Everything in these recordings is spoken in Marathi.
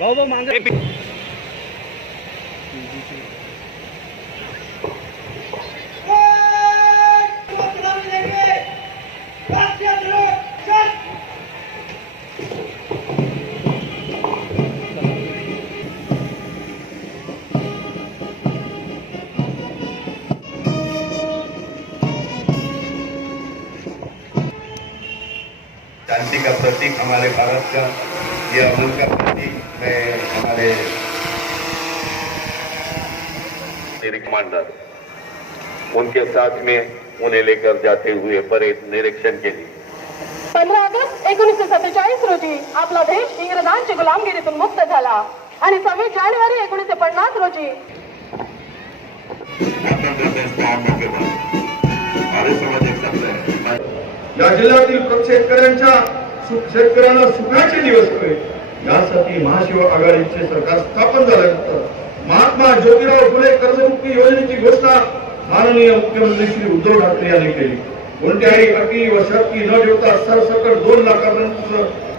भाऊ भाऊ मांग शांति का प्रतीक हमारे भारत का ये अमन का प्रतीक मैं हमारे कमांडर उनके साथ में उन्हें लेकर जाते हुए परेड निरीक्षण के लिए पंधरा ऑगस्ट एकोणीसशे सत्तेचाळीस रोजी आपला देश इंग्रजांची गुलामगिरीतून मुक्त झाला. आणि सव्वीस जानेवारी एकोणीसशे पन्नास रोजी या जिल्ह्यातील प्रत्येक शेतकऱ्यांच्या शेतकऱ्यांना सुखाचे दिवस होईल. यासाठी महाशिव आघाडीचे सरकार स्थापन झाल्यानंतर महात्मा ज्योतिराव फुले कर्जमुक्ती योजनेची घोषणा माननीय मुख्यमंत्री श्री उद्धव ठाकरे यांनी केली. कोणत्याही अटी व शर्ती न ठेवता सरसकट दोन लाखापर्यंत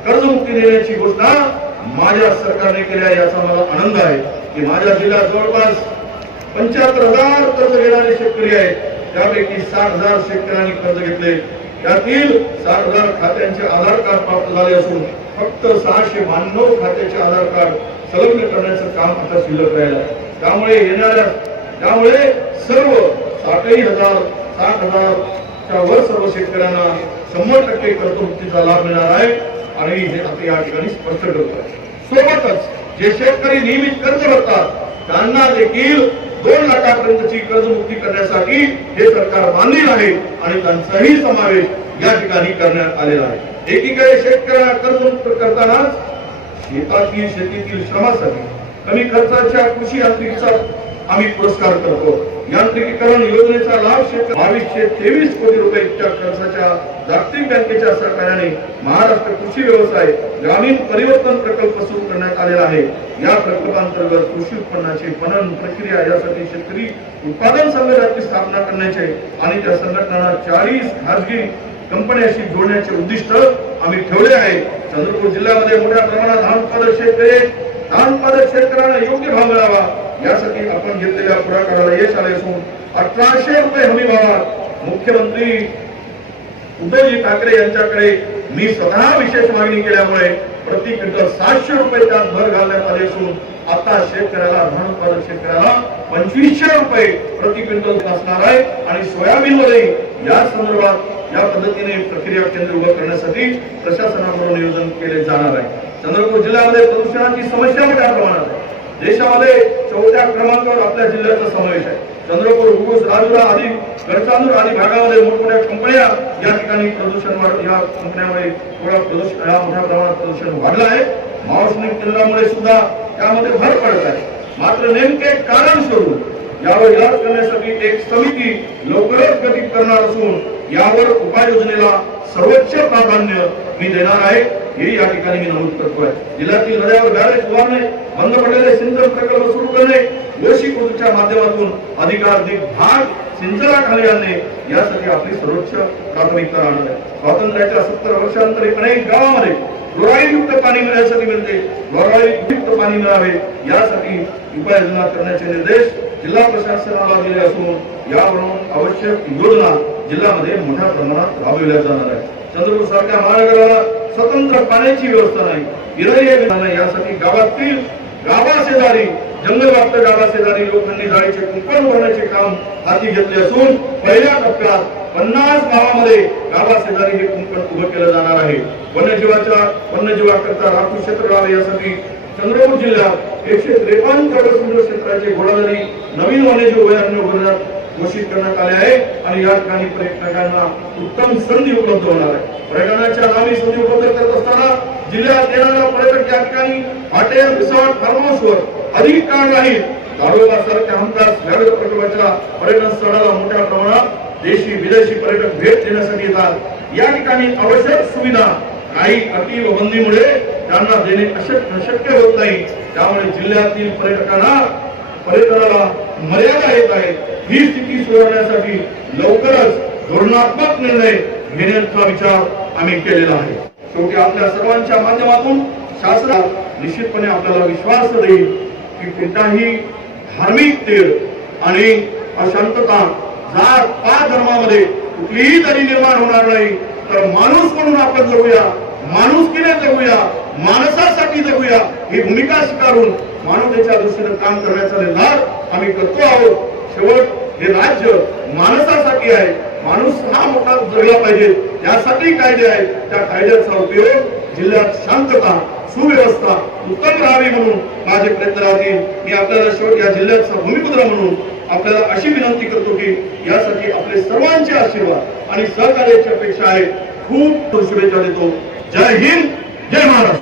कर्जमुक्ती देण्याची घोषणा माझ्या सरकारने केल्या याचा मला आनंद आहे की माझ्या जिल्ह्यात जवळपास पंच्याहत्तर हजार कर्ज घेणारे शेतकरी आहेत. त्यापैकी साठ हजार शेतकऱ्यांनी कर्ज घेतले. त्यातील सात हजार खात्यांचे आधार कार्ड प्राप्त झाले असून फक्त सहाशे ब्याण्णव खात्याचे आधार कार्ड संलग्न करण्याचं काम आता शिल्लक राहिलं आहे. त्यामुळे येणाऱ्या त्यामुळे सर्व साठही हजार साठ हजारच्या वर सर्व शेतकऱ्यांना शंभर टक्के कर्तवृत्तीचा लाभ मिळणार आहे आणि हे आता या ठिकाणी स्पष्ट करतो सोबतच जे शेतकरी नियमित कर्ज भरतात त्यांना देखील दोन लाखापर्यंतची कर्जमुक्ती करण्यासाठी हे सरकार बांधील आहे आणि त्यांचाही समावेश या ठिकाणी करण्यात आलेला आहे. एकीकडे शेतकऱ्यांना कर्जमुक्त करतानाच शेतातील शेतीतील श्रमासाठी कमी खर्चाच्या कृषी यांत्रिकीचा आम्ही पुरस्कार करतो. यांत्रिकीकरण योजनेचा लाभ शेतकरी बावीसशे तेवीस कोटी रुपये इतक्या खर्चाच्या जागतिक बँकेच्या सहकार्याने महाराष्ट्र कृषी व्यवसाय ग्रामीण परिवर्तन प्रकल्प सुरू करण्यात आलेला आहे. या प्रकल्पांतर्गत कृषी उत्पन्नाची पणन प्रक्रिया यासाठी शेतकरी उत्पादन संघटनाची स्थापना करण्याचे आणि त्या संघटनांना चाळीस खाजगी कंपन्यांशी जोडण्याचे उद्दिष्ट आम्ही ठेवले आहे. चंद्रपूर जिल्ह्यामध्ये मोठ्या प्रमाणात धान उत्पादक शेतकरी धान उत्पादक शेतकऱ्यांना योग्य भाव मिळावा. यासाठी आपण घेतलेल्या पुढाकाराला यश आले असून अठराशे रुपये हमी भावात मुख्यमंत्री उद्धवजी ठाकरे यांच्याकडे मी स्वतः विशेष मागणी केल्यामुळे प्रति क्विंटल सातशे रुपये त्यात भर घालण्यात आले असून आता शेतकऱ्याला धान उत्पादक शेतकऱ्याला पंचवीसशे रुपये प्रति क्विंटल असणार आहे आणि सोयाबीन मध्ये या संदर्भात या पद्धतीने प्रक्रिया केंद्र उभं करण्यासाठी प्रशासनाकडून नियोजन केले जाणार आहे. चंद्रपूर जिल्ह्यामध्ये प्रदूषणाची समस्या मोठ्या प्रमाणात आहे. देशामध्ये चौथ्या क्रमांकावर आपल्या जिल्ह्याचा समावेश आहे. चंद्रपूर हुबूस राजुरा आदी गडचांदूर आदी भागामध्ये मोठमोठ्या कंपन्या या ठिकाणी प्रदूषण वाढ या कंपन्यामुळे थोडा प्रदूषण या मोठ्या प्रमाणात प्रदूषण वाढलं आहे. मावसनिक केंद्रामुळे सुद्धा त्यामध्ये भर पडत आहे. मात्र नेमके कारण शोधून यावर इलाज करण्यासाठी एक समिती लवकरच गठीत करणार असून यावर उपाययोजनेला सर्वोच्च प्राधान्य मी देणार आहे. हे या ठिकाणी मी नमूद करतोय. जिल्ह्यातील नद्यावर बॅरेज उभारणे बंद पडलेले सिंचन प्रकल्प सुरू करणे योशी कृतीच्या माध्यमातून अधिकाधिक भाग सिंचनाखाली आणणे यासाठी आपली सर्वोच्च प्राथमिकता राहणार आहे. स्वातंत्र्याच्या सत्तर वर्षानंतर अनेक गावामध्ये फ्लोराईड युक्त पाणी मिळण्यासाठी मिळते. फ्लोराईड युक्त पाणी मिळावे यासाठी उपाययोजना करण्याचे निर्देश जिल्हा प्रशासनाला दिले असून यावरून आवश्यक योजना जिल्ह्यामध्ये मोठ्या प्रमाणात राबविल्या जाणार आहे चंद्रपूर सारख्या महानगराला स्वतंत्र पाण्याची व्यवस्था नाही यासाठी गावातील गावाशेजारी जंगलव्याप्त गावाशेजारी लोकांनी जाळीचे कुंपण उभारण्याचे काम हाती घेतले असून पहिल्या टप्प्यात पन्नास गावामध्ये गावाशेजारी हे कुंपण उभं केलं जाणार आहे. वन्यजीवाच्या वन्यजीवाकरता राखीव क्षेत्र राहावे यासाठी चंद्रपूर जिल्ह्यात एकशे त्रेपन्न चौरस क्षेत्राचे क्षेत्राची नवीन वन्यजीव अभयारण्य उभारण्यात घोषित करण्यात आले आहे आणि या ठिकाणी पर्यटकांना उत्तम संधी उपलब्ध होणार आहे. पर्यटनाच्या नावी संधी उपलब्ध करत असताना जिल्ह्यात येणाऱ्या पर्यटक या ठिकाणी हॉटेल रिसॉर्ट फार्म हाऊसवर अधिक काळ राहील. दारोगा सारख्या हमखास व्याघ्र प्रकल्पाच्या पर्यटन स्थळाला मोठ्या प्रमाणात देशी विदेशी पर्यटक भेट देण्यासाठी येतात. या ठिकाणी आवश्यक सुविधा काही अटी व बंदीमुळे त्यांना देणे अशक्य होत नाही. त्यामुळे जिल्ह्यातील पर्यटकांना पर्यटनाला मर्यादा येत आहे. ही स्थिती सुधारण्यासाठी लवकरच धोरणात्मक निर्णय घेण्याचा विचार आम्ही केलेला आहे. शेवटी आपल्या सर्वांच्या माध्यमातून शासन निश्चितपणे आपल्याला विश्वास देईल की कोणताही धार्मिक तेढ आणि अशांतता जात पाच धर्मामध्ये कुठलीही तरी निर्माण होणार नाही. तर माणूस म्हणून आपण जगूया माणुसकीने जगूया माणसासाठी जगूया ही भूमिका स्वीकारून मानवतेच्या दृष्टीनं काम करण्याचा निर्धार आम्ही करतो आहोत. शेवट हे राज्य माणसासाठी आहे. माणूस हा मोठा जगला पाहिजे. यासाठी कायदे आहेत. त्या कायद्याचा उपयोग जिल्ह्यात शांतता सुव्यवस्था उत्तम राहावी म्हणून माझे प्रयत्न राहतील मी आपल्याला शेवट या जिल्ह्याचा भूमिपुत्र म्हणून आपल्याला अशी विनंती करतो की यासाठी आपले सर्वांचे आशीर्वाद आणि सहकार्याची अपेक्षा आहे. खूप शुभेच्छा देतो. जय हिंद जय महाराष्ट्र.